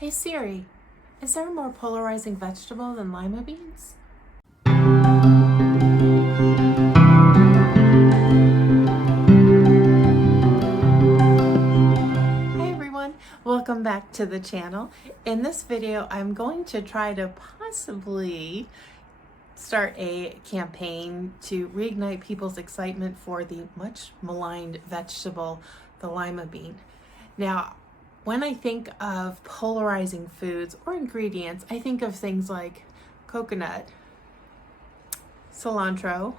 Hey Siri, is there a more polarizing vegetable than lima beans? Hey everyone, welcome back to the channel. In this video, I'm going to try to possibly start a campaign to reignite people's excitement for the much maligned vegetable, the lima bean. Now, when I think of polarizing foods or ingredients, I think of things like coconut, cilantro,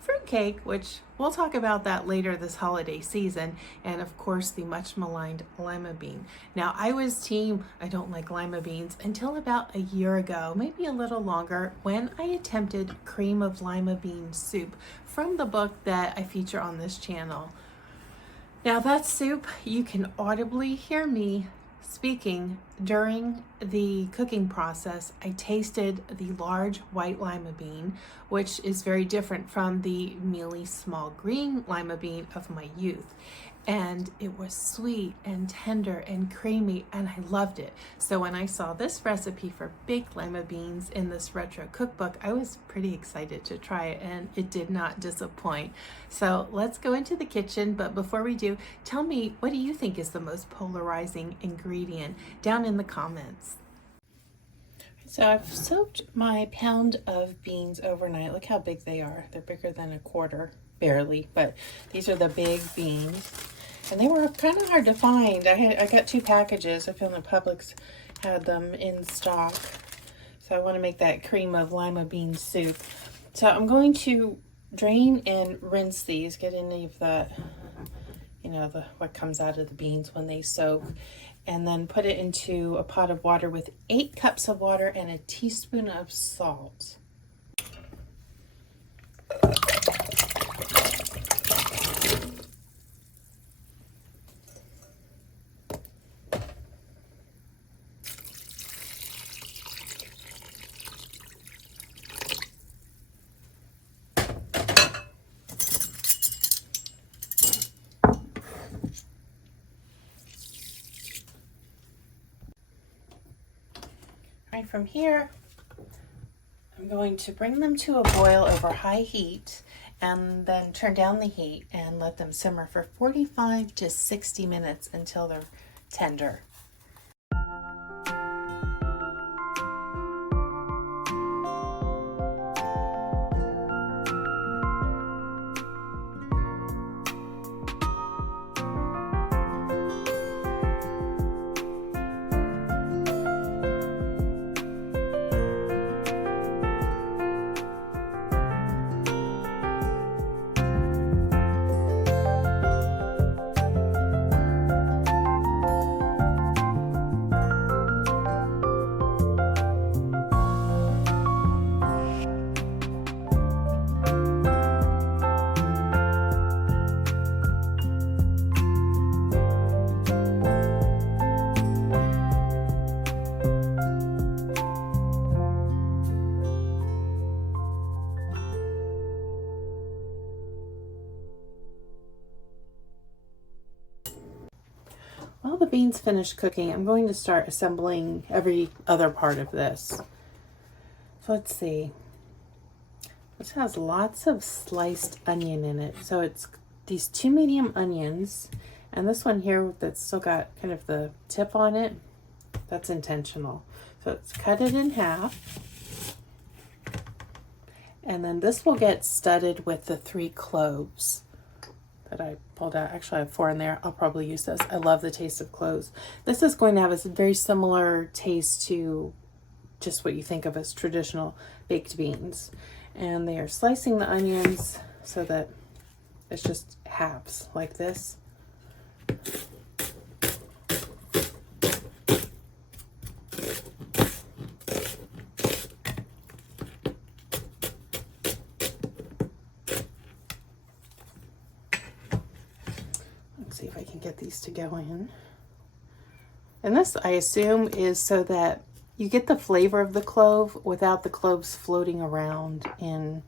fruitcake, which we'll talk about that later this holiday season, and of course the much maligned lima bean. Now, I was team I don't like lima beans until about a year ago, maybe a little longer, when I attempted cream of lima bean soup from the book that I feature on this channel. Now that soup, you can audibly hear me speaking during the cooking process. I tasted the large white lima bean, which is very different from the mealy small green lima bean of my youth. And it was sweet and tender and creamy, and I loved it. So when I saw this recipe for baked lima beans in this retro cookbook, I was pretty excited to try it, and it did not disappoint. So let's go into the kitchen, but before we do, tell me, what do you think is the most polarizing ingredient down in the comments? So I've soaked my pound of beans overnight. Look how big they are. They're bigger than a quarter, barely, but these are the big beans. And they were kind of hard to find. I got 2 packages. I found that Publix had them in stock. So I want to make that cream of lima bean soup. So I'm going to drain and rinse these, get any of that, what comes out of the beans when they soak, and then put it into a pot of water with 8 cups of water and a teaspoon of salt. Right, from here, I'm going to bring them to a boil over high heat and then turn down the heat and let them simmer for 45 to 60 minutes until they're tender. While the beans finish cooking, I'm going to start assembling every other part of this. So let's see. This has lots of sliced onion in it. So it's these 2 medium onions, and this one here that's still got kind of the tip on it, that's intentional. So it's cut it in half. And then this will get studded with the 3 cloves that I pulled out. Actually, I have 4 in there. I'll probably use this. I love the taste of cloves. This is going to have a very similar taste to just what you think of as traditional baked beans. And they are slicing the onions so that it's just halves like this. See if I can get these to go in. And this, I assume, is so that you get the flavor of the clove without the cloves floating around in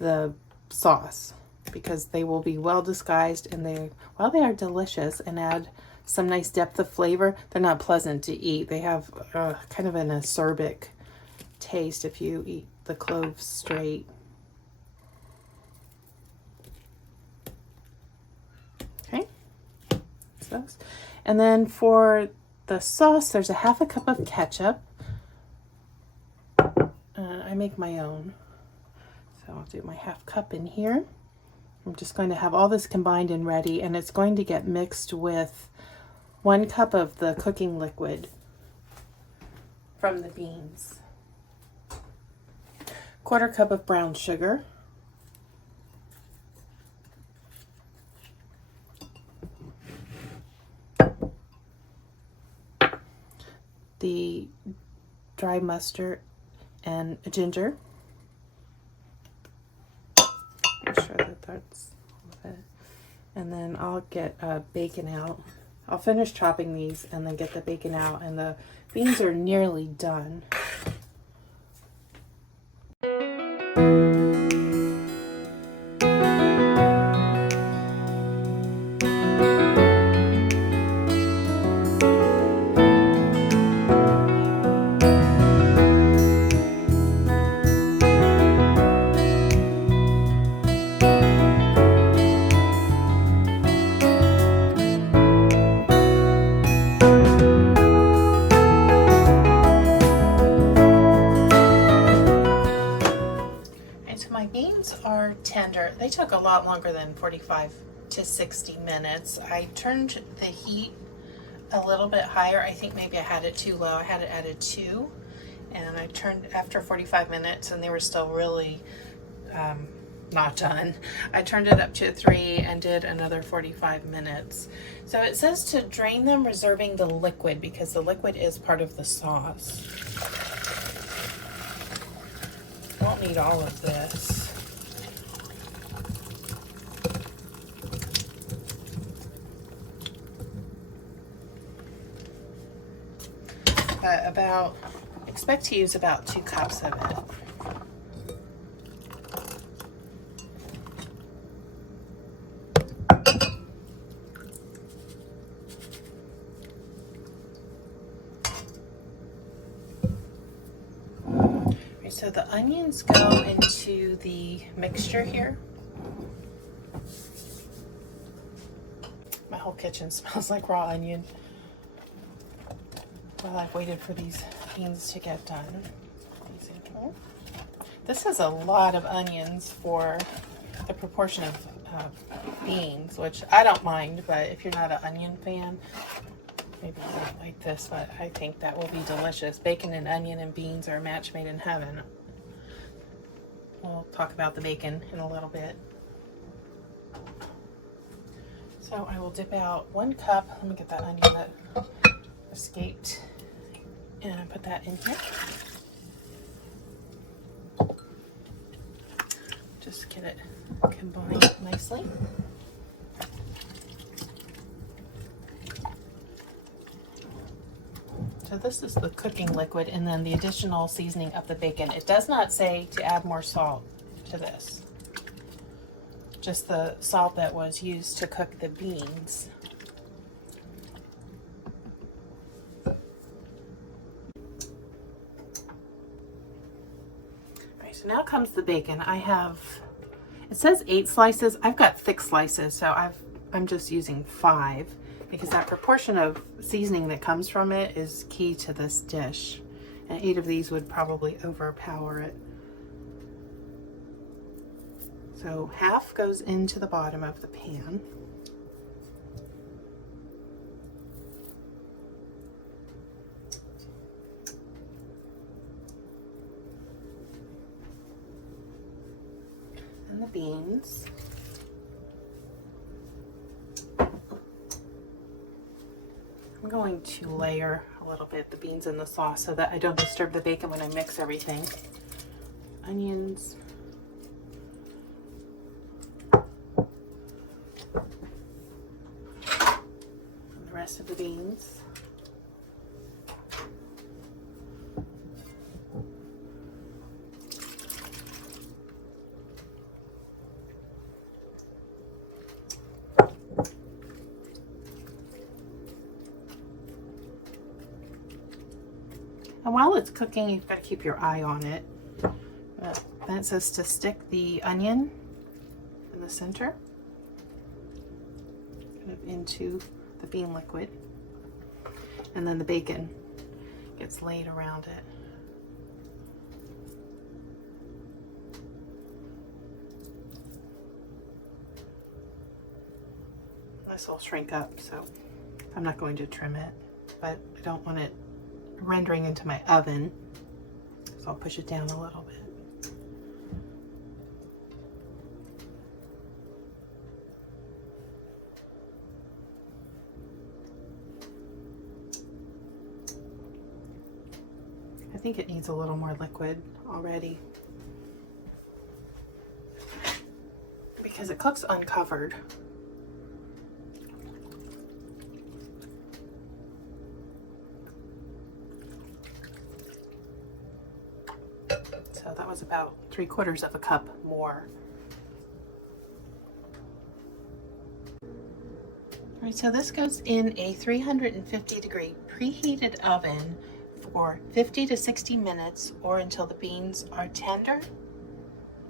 the sauce, because they will be well disguised, and they, while they are delicious and add some nice depth of flavor. They're not pleasant to eat. They have kind of an acerbic taste if you eat the cloves straight. Okay, and then for the sauce, there's a half a cup of ketchup. I make my own, so I'll do my half cup in here. I'm just going to have all this combined and ready, and it's going to get mixed with 1 cup of the cooking liquid from the beans, 1/4 cup of brown sugar, the dry mustard and ginger. Make sure that that's all of it. And then I'll get bacon out. I'll finish chopping these and then get the bacon out, and the beans are nearly done. Are tender. They took a lot longer than 45 to 60 minutes. I turned the heat a little bit higher. I think maybe I had it too low. I had it at a 2, and I turned after 45 minutes and they were still really not done. I turned it up to a 3 and did another 45 minutes. So it says to drain them, reserving the liquid, because the liquid is part of the sauce. I won't need all of this. Expect to use about 2 cups of it. Okay, so the onions go into the mixture here. My whole kitchen smells like raw onion. While I've waited for these beans to get done. This is a lot of onions for the proportion of beans, which I don't mind, but if you're not an onion fan, maybe you won't like this, but I think that will be delicious. Bacon and onion and beans are a match made in heaven. We'll talk about the bacon in a little bit. So I will dip out 1 cup. Let me get that onion that escaped, and put that in here. Just get it combined nicely. So this is the cooking liquid, and then the additional seasoning of the bacon. It does not say to add more salt to this, just the salt that was used to cook the beans. So now comes the bacon. It says 8 slices. I've got thick slices, so I'm just using 5, because that proportion of seasoning that comes from it is key to this dish. And 8 of these would probably overpower it. So half goes into the bottom of the pan. The beans. I'm going to layer a little bit the beans in the sauce so that I don't disturb the bacon when I mix everything. Onions. And the rest of the beans. And while it's cooking, you've got to keep your eye on it. Then it says to stick the onion in the center, kind of into the bean liquid, and then the bacon gets laid around it. This will shrink up, so I'm not going to trim it, but I don't want it rendering into my oven, so I'll push it down a little bit. I think it needs a little more liquid already because it cooks uncovered. So that was about 3/4 of a cup more. All right, so this goes in a 350-degree preheated oven for 50 to 60 minutes or until the beans are tender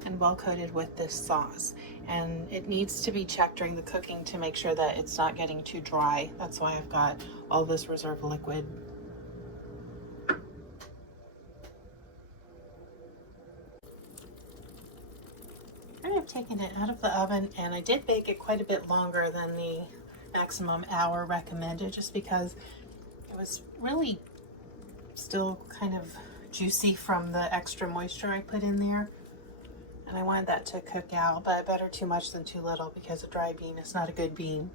and well coated with this sauce. And it needs to be checked during the cooking to make sure that it's not getting too dry. That's why I've got all this reserve liquid. I've taken it out of the oven, and I did bake it quite a bit longer than the maximum hour recommended, just because it was really still kind of juicy from the extra moisture I put in there, and I wanted that to cook out, but better too much than too little, because a dry bean is not a good bean.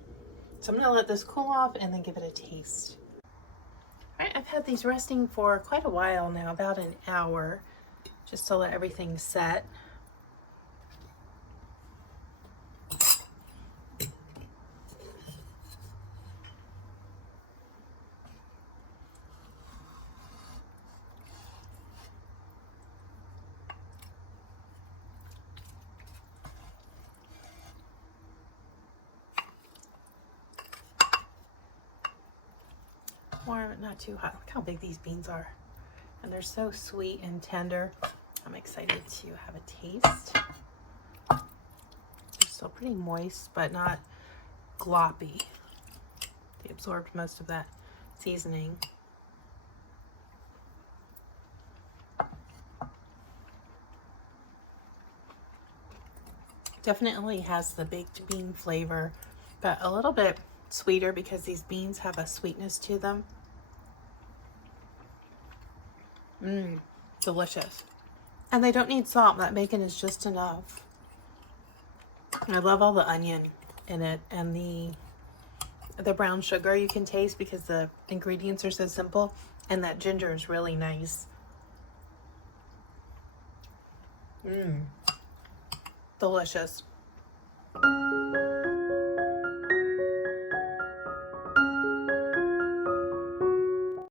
So I'm going to let this cool off and then give it a taste. All right, I've had these resting for quite a while now, about an hour, just to let everything set. Warm, but not too hot. Look how big these beans are. And they're so sweet and tender. I'm excited to have a taste. They're still pretty moist, but not gloppy. They absorbed most of that seasoning. Definitely has the baked bean flavor, but a little bit sweeter because these beans have a sweetness to them. Delicious. And they don't need salt. That bacon is just enough. And I love all the onion in it, and the brown sugar you can taste because the ingredients are so simple, and that ginger is really nice. Delicious.